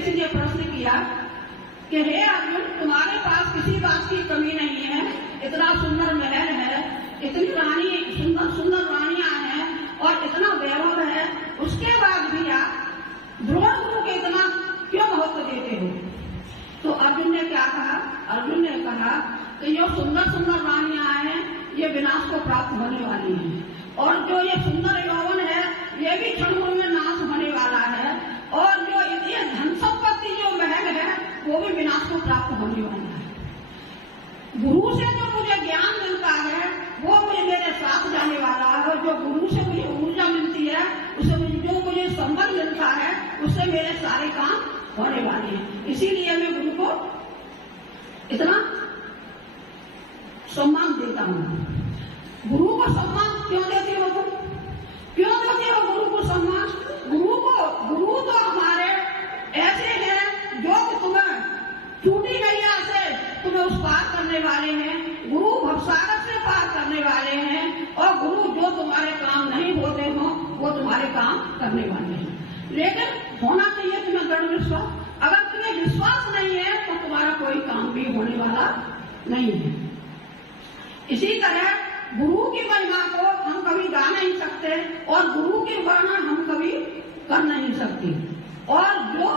किसी ने प्रश्न किया कि हे अर्जुन, तुम्हारे पास किसी बात की कमी नहीं है, इतना सुंदर महल है, इतनी रानी सुंदर सुंदर रानियां हैं और इतना वैभव है, उसके बाद भी आप द्रोण गुरु के इतना क्यों महत्व देते हो? तो अर्जुन ने क्या कहा? अर्जुन ने कहा कि ये सुंदर सुंदर रानियां हैं, ये विनाश को प्राप्त होने वाली हैं, और जो ये सुंदर यौवन है ये भी क्षण में नाश होने वाला है, और जो ये धन संपत्ति जो महल है वो भी विनाश को प्राप्त होने वाला है। गुरु से जो मुझे ज्ञान मिलता है वो मुझे मेरे साथ जाने वाला है, और जो गुरु से मुझे ऊर्जा मिलती है, उससे जो मुझे संबल मिलता है, उससे मेरे सारे काम होने वाले हैं। इसीलिए मैं गुरु को इतना सम्मान देता हूँ। गुरु को सम्मान क्यों देते हो तुम? क्यों देते हो गुरु को सम्मान? गुरु तो हमारे ऐसे हैं जो कि तुम्हें छूटी नैया से तुम्हें उस पार करने वाले हैं, गुरु भवसागर से पार करने वाले हैं, और गुरु जो तुम्हारे काम नहीं होते हो वो तुम्हारे काम करने वाले हैं। लेकिन होना चाहिए तुम्हें दृढ़ विश्वास। अगर तुम्हें विश्वास नहीं है तो तुम्हारा कोई काम भी होने वाला नहीं है। इसी तरह गुरु की महिमा को हम कभी गा नहीं सकते, और गुरु के वर्णन हम कभी कर नहीं सकते, और जो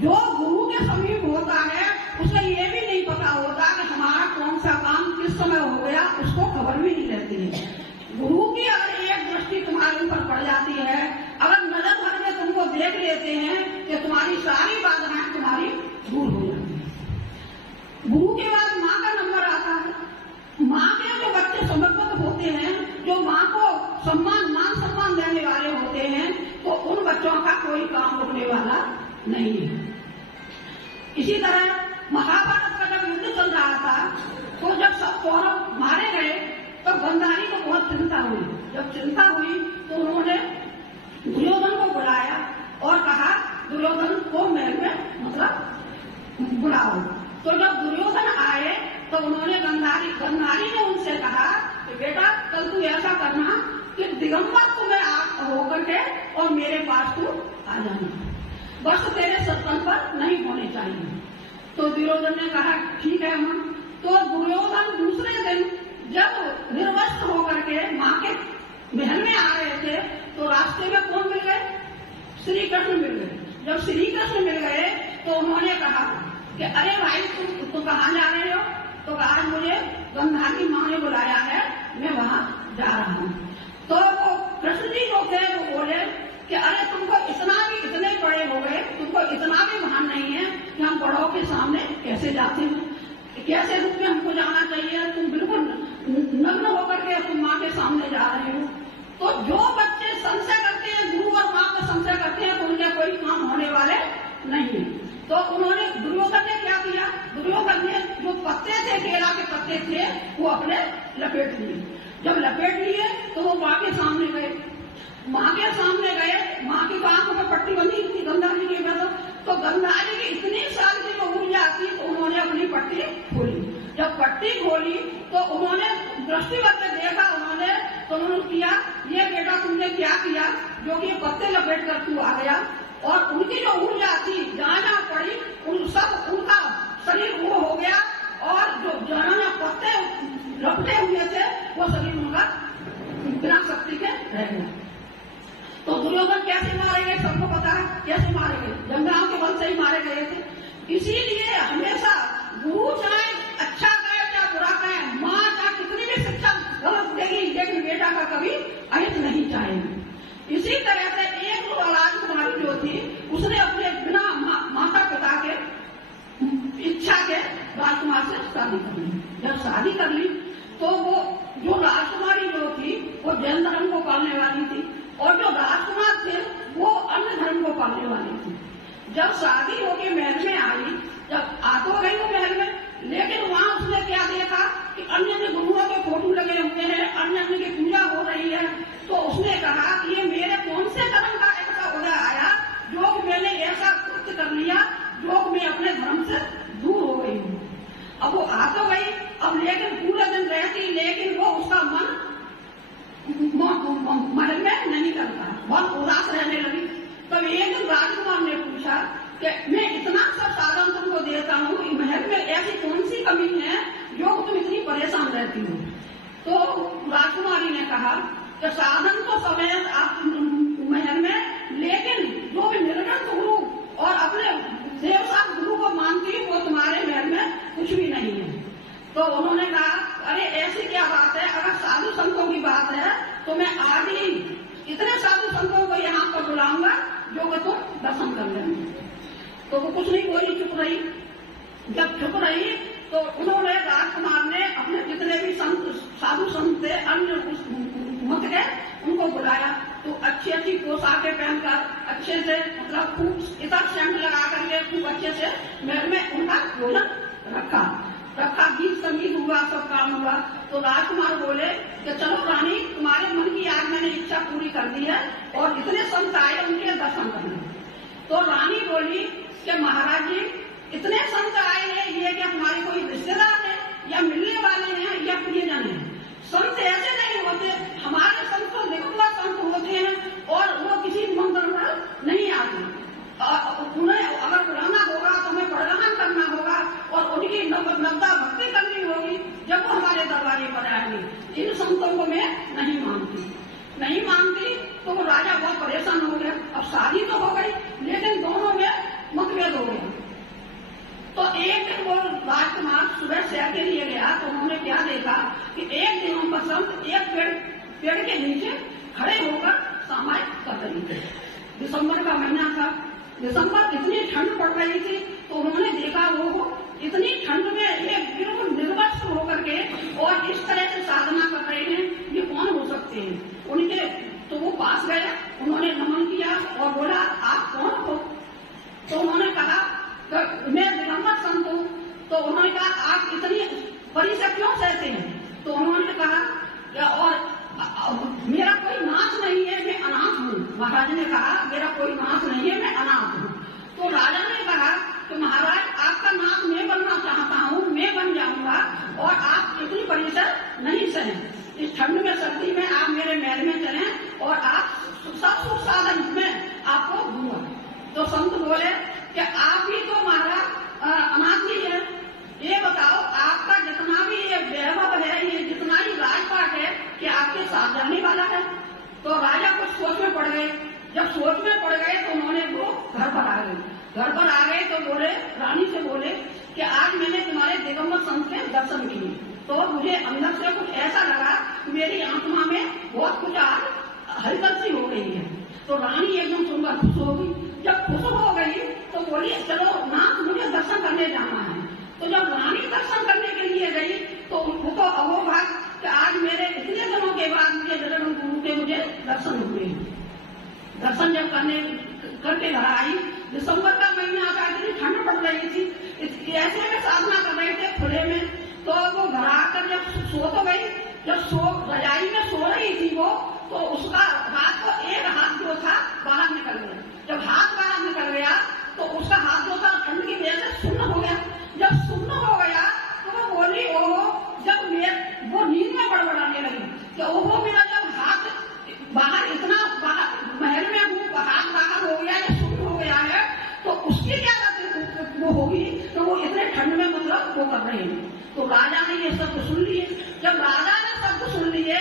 गुरु के समीप होता है उसे ये भी नहीं पता होता कि हमारा कौन सा काम किस समय हो गया, उसको खबर भी नहीं रहती है। गुरु की अगर एक दृष्टि तुम्हारे ऊपर पड़ जाती है, अगर नजर भर में तुमको देख लेते हैं कि तुम्हारी सारी बाधाएं तुम्हारी दूर हो जाती है। गुरु के बाद माँ का नंबर आता है। माँ के जो बच्चे समर्पित होते हैं, जो माँ को मान सम्मान देने वाले होते हैं, तो उन बच्चों का कोई काम रुकने वाला नहीं है। इसी तरह महाभारत का जब युद्ध चल रहा था, तो जब सब कौरव मारे गए तो गांधारी को बहुत चिंता हुई। जब चिंता हुई तो उन्होंने दुर्योधन को बुलाया और कहा दुर्योधन को महल में मतलब बुलाओ। तो जब दुर्योधन आए तो उन्होंने गांधारी ने उनसे कहा कि बेटा कल तू ऐसा करना कि दिगंबर तुम्हें होकर के और मेरे पास तू आ जाना, बस तेरे सत्संग पर नहीं होने चाहिए। तो दुर्योधन ने कहा ठीक है मां। तो दुर्योधन दूसरे दिन जब निर्वस्त्र होकर के माँ के महल में आ रहे थे तो रास्ते में कौन मिल गए? श्री कृष्ण मिल गए। जब श्री कृष्ण मिल गए तो उन्होंने कहा कि अरे भाई तुम कहाँ जा रहे हो? तो आज मुझे गांधारी माँ ने बुलाया है, मैं वहाँ जा रहा हूँ। तो वो कृष्ण जी जो थे वो बोले कि अरे तुमको इतने बड़े हो गए, तुमको इतना भी भान नहीं है कि हम बड़ों के सामने कैसे जाते हैं, कैसे रूप में हमको जाना चाहिए, तुम बिल्कुल नग्न होकर के तुम माँ के सामने जा रहे हो। तो जो बच्चे संशय करते हैं, गुरु और माँ का संशय करते हैं, तो उनके कोई काम होने वाले नहीं है। तो उन्होंने दुर्योधन ने क्या किया? दुर्योधन ने जो पत्ते थे, केला के पत्ते थे, वो अपने लपेट लिए। जब लपेट लिए तो वो माँ के सामने गए। माँ के सामने गए, माँ की आंखों में पट्टी बंधी थी गांधारी के बाद। तो गांधारी की इतनी साल की जो ऊर्जा थी तो उन्होंने अपनी पट्टी खोली। जब पट्टी खोली तो उन्होंने दृष्टिगत देखा, तो उन्होंने किया ये बेटा तुमने क्या किया जो कि पत्ते लपेट कर तू आ गया। और उनकी जो ऊर्जा थी जहाँ पड़ी उनका शरीर वो हो गया, और जो जहाँ पत्ते लपटे हुए थे वो शरीर उनका बिना शक्ति के रह गया। तो दुर्योधन कैसे मारे गए सबको पता है, कैसे मारे गए? जंगलाओं के बल से ही मारे गए थे। इसीलिए हमेशा गुरु चाहे अच्छा कहे या बुरा कहे, माँ का कितनी भी शिक्षा गलत देगी लेकिन बेटा का कभी अहित नहीं चाहेगी। इसी तरह से एक राजकुमारी जो थी उसने अपने बिना माता पिता के इच्छा के राजकुमार से शादी कर ली। जब शादी कर ली तो वो जो राजकुमारी जो थी वो जैन धर्म को पालने वाली थी, और जो राजकुमार थे वो अन्य धर्म को पालने वाली थी। जब शादी होके महल में आई, जब आ तो गई वो महल में, लेकिन वहाँ उसने क्या देखा कि अन्य गुरुओं के फोटो लगे हुए हैं, अन्य की पूजा हो रही है। तो उसने कहा कि ये मेरे कौन से धर्म का ऐसा उदय आया जो मैंने ऐसा कृत्य कर लिया जो मैं अपने धर्म से दूर हो गई हूँ। अब वो आ तो गई, अब लेकिन पूरे दिन रहती, लेकिन वो उसका मन महल में नहीं करता, बहुत उदास रहने लगी। तब एक दिन राजकुमार ने पूछा कि मैं कहा कि साधन तो सवेद आप महल में, लेकिन जो भी निर्गत गुरु और अपने देवसात गुरु को मानती वो तुम्हारे महल में कुछ भी नहीं है। तो उन्होंने कहा अरे ऐसी क्या बात है, अगर साधु संतों की बात है तो मैं आज ही इतने साधु संतों को यहाँ पर बुलाऊंगा जो कि तुम दर्शन कर लेंगे। तो वो कुछ नहीं बोली, चुप रही। जब चुप रही तो उन्होंने राजकुमार ने अपने जितने भी संत साधु संत थे अन्य मत के उनको बुलाया। तो अच्छी अच्छी पोशाकें पहनकर अच्छे से मतलब खूब इतना सेंट लगा करके खूब अच्छे से महल में उनका भोजन रखा। गीत संगीत हुआ, सब काम हुआ। तो राजकुमार बोले कि चलो रानी, तुम्हारे मन की आज मैंने इच्छा पूरी कर दी है और इतने संत आए उनके दर्शन करने। तो रानी बोली कि महाराज जी इतने संत आए हैं, ये क्या हमारे कोई रिश्तेदार है या मिलने वाले हैं या प्रियजन है? संत ऐसे नहीं होते, हमारे संत तो निकटवर संत होते हैं और वो किसी मंदिर में नहीं आते। उन्हें अगर बुलाना होगा तो हमें प्रदान करना होगा और उनकी नवदा भक्ति करनी होगी जब वो हमारे दरबारे पर आएंगे। इन संतों को मैं नहीं मानती। तो वो राजा बहुत परेशान हो गया। अब शादी तो हो गई लेकिन दोनों में मतभेद हो गया। तो एक दिन वो राजकुमार सुबह शहर के लिए गया तो उन्होंने क्या देखा कि एक दिन बसंत एक पेड़ के नीचे खड़े होकर सामायिक कर रही थे। दिसंबर का महीना था। दिसंबर इतनी ठंड पड़ रही थी तो उन्होंने देखा वो इतनी ठंड में एक बिल्कुल निर्वस्त्र होकर के और इस तरह से साधना कर रहे हैं, ये कौन हो सकते हैं? उनके तो वो पास गए, उन्होंने नमन किया और बोला आप कौन हो? तो उन्होंने कहा मैं दिगंबर संत हूँ। तो उन्होंने कहा आप इतनी बड़ी से क्यों सहते हैं? तो उन्होंने कहा और मेरा कोई नाश नहीं है, मैं अनाथ हूँ। महाराज ने कहा मेरा कोई नाश नहीं है, मैं अनाथ हूँ। तो राजा ने कहा कि महाराज आपका नाथ मैं बनना चाहता हूँ, मैं बन जाऊंगा और आप इतनी बड़ी से नहीं सहें। इस ठंड में सर्दी में आप मेरे महल में चलें और आप सब सुख साधन में आपको दूंगा। तो संत बोले कि आप ही तो महाराज अनाथ ही है, ये बताओ आपका जितना भी ये वैभव है, ये जितना ही राजपाट है, कि आपके साथ जाने वाला है? तो राजा कुछ सोच में पड़ गए। जब सोच में पड़ गए तो उन्होंने वो घर पर आ गए तो बोले रानी से बोले कि आज मैंने तुम्हारे दिगंबर संत के दर्शन किए तो मुझे अंदर से कुछ ऐसा लगा, मेरी आत्मा में बहुत कुछ आज हलचल सी हो गई है। तो रानी एकदम सुनकर खुश हो गई। जब खुश हो गई तो बोली चलो नाथ मुझे दर्शन करने जाना है। तो जब रानी दर्शन करने के लिए गई तो उनको तो अहोभाग कि आज मेरे इतने दिनों के बाद मुझे जगन गुरु के मुझे दर्शन हुए। दर्शन जब करके घर आई, दिसंबर का महीना था, इतनी ठंड पड़ रही थी, ऐसे में साधना कर रहे थे खुले में। तो वो घर आकर जब सो तो गई, जब रजाई में सो रही थी वो, तो उसका रात को एक हाथ जो था बाहर निकल गया। जब हाथ बाहर निकल गया तो उसका हाथ जो था ठंड की वजह से सुन्न हो गया। जब सुन्न हो गया तो वो बोली ओहो, जब वो नींद में बड़बड़ाने लगी कि ओहो मेरा जब हाथ बाहर इतना महल में हाथ बाहर हो गया या सुन्न हो गया है तो उसकी क्या वो होगी। तो वो इतने ठंड में मतलब वो कर रहे हैं। तो राजा ने ये शब्द सुन लिए। जब राजा ने शब्द सुन लिए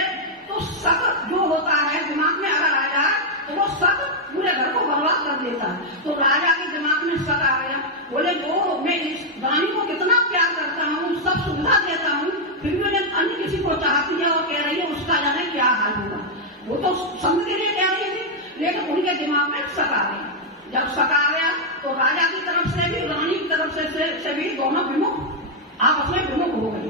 तो शक जो होता है दिमाग में अगर आ जाए तो वो शक पूरे घर को बर्बाद कर देता है। तो राजा के दिमाग में शक आ गया। बोले वो मैं इस रानी को कितना प्यार करता हूँ, सब सुविधा देता हूँ, फिर भी मैंने अन्य किसी को चाहती है और कह रही है उसका जाने क्या हाल होगा। वो तो संत के लिए कह रही थी लेकिन उनके दिमाग में शक आ गया। जब शक आ गया तो राजा की तरफ से भी रानी की तरफ से भी दोनों विमुख आपस में विमुख हो गए।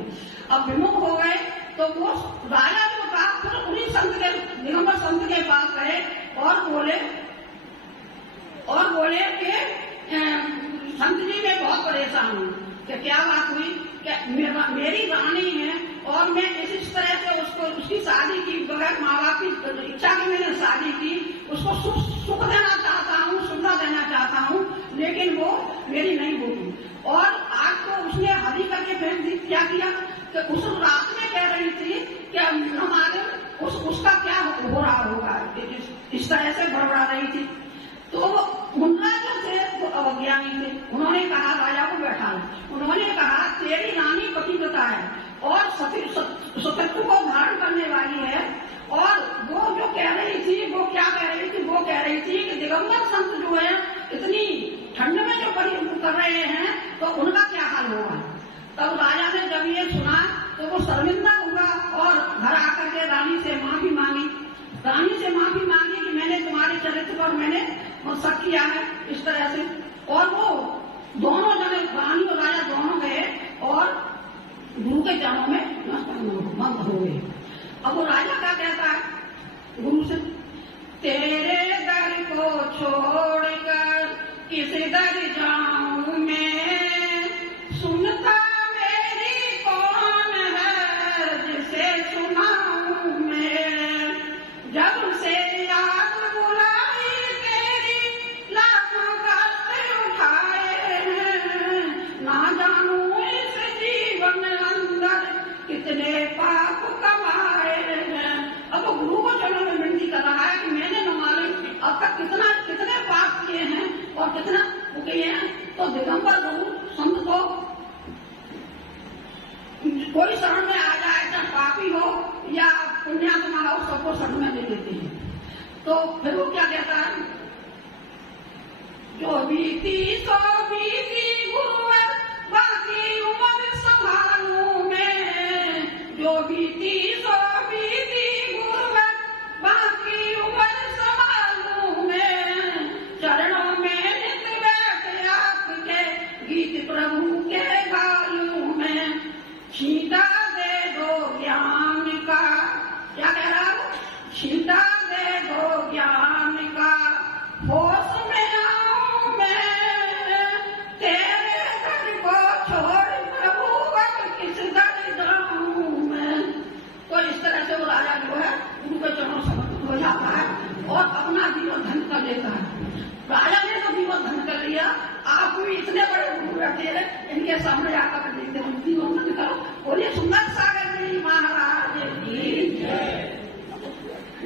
अब विमुख हो गए तो वो राजा जो था फिर उन्हीं संत के दिगंबर संत के पास गए और बोले कि संत जी मैं बहुत परेशान हूँ कि क्या बात हुई कि मेरी रानी है और मैं इस तरह से उसकी शादी की बगैर माँ बाप की इच्छा की मैंने शादी की, उसको सुख देना चाहता हूँ, सुविधा देना चाहता हूँ, लेकिन वो मेरी नहीं होगी। और आज तो उसने हरी करके फेंक दी। क्या किया कि उस रात में कह रही थी कि हमारे उसका क्या हो रहा होगा, इस तरह से बड़बड़ा रही थी। तो मुन्ना जो थे वो अवज्ञानी थे। उन्होंने कहा राजा को बैठा, उन्होंने कहा तेरी रानी पतिव्रता है और सत्यत्व को धारण करने वाली है और वो जो कह रही थी, वो क्या कह रही थी? वो कह रही थी कि दिगंबर संत जो है इतनी ठंड में जो परिश्रम कर रहे हैं तो उनका क्या हाल होगा। तब राजा ने जब ये सुना तो वो शर्मिंदा हुआ और घर आकर के रानी से माफी मांगी। रानी से माफी मांगी कि मैंने तुम्हारे चरित्र पर मैंने शक किया है इस तरह से। और वो दोनों जने, रानी और राजा दोनों गए और गुरु के चरणों में मग्न हो गए। अब वो राजा क्या कहता है गुरु से, तेरे दर को छोड़कर किस दर जाऊं मैं, सुनता मेरी कौन है जिसे सुनाऊं मैं, जब से याद बुलाई तेरी लाखों कष्ट उठाए हैं, ना जानू इस जीवन अंदर कितने पाप कमाए हैं। अब वो गुरु को चरणों में विनती कर रहा है कि मैंने न मालूम अब तक कितने पाप किए हैं और कितना किए हैं। तो दिगंबर गुरु संत को कोई शरण में आ जाए, चाहे पापी हो या पुण्यात्मा हो, सबको शरण में ले लेते हैं। तो फिर वो क्या कहता है, जो बीती सो बीती गुरुवर बाकी उम्र संभालूं मैं, जो बीती सो बीती गुरुवर बाकी उम्र संभालूं मैं, चरणों में नित बैठ आपके गीत प्रभु के गालूं मैं, छींटा दे दो ज्ञान का, क्या कह रहा है, छींटा दे दो ज्ञान का, होश में आऊं मैं, तेरे घर को छोड़ प्रभु अब किस दर जाऊं मैं। तो इस तरह से वो राजा जो है गुरु के चरणों समर्पित हो जाता है और अपना जीवन धन कर लेता है। राजा ने तो जीवन धन कर लिया, आप भी इतने बड़े गुरु बैठे हैं, इनके सामने आकर देखते हैं जीवन धन करो। बोलिए सुंदर सागर जी महाराज।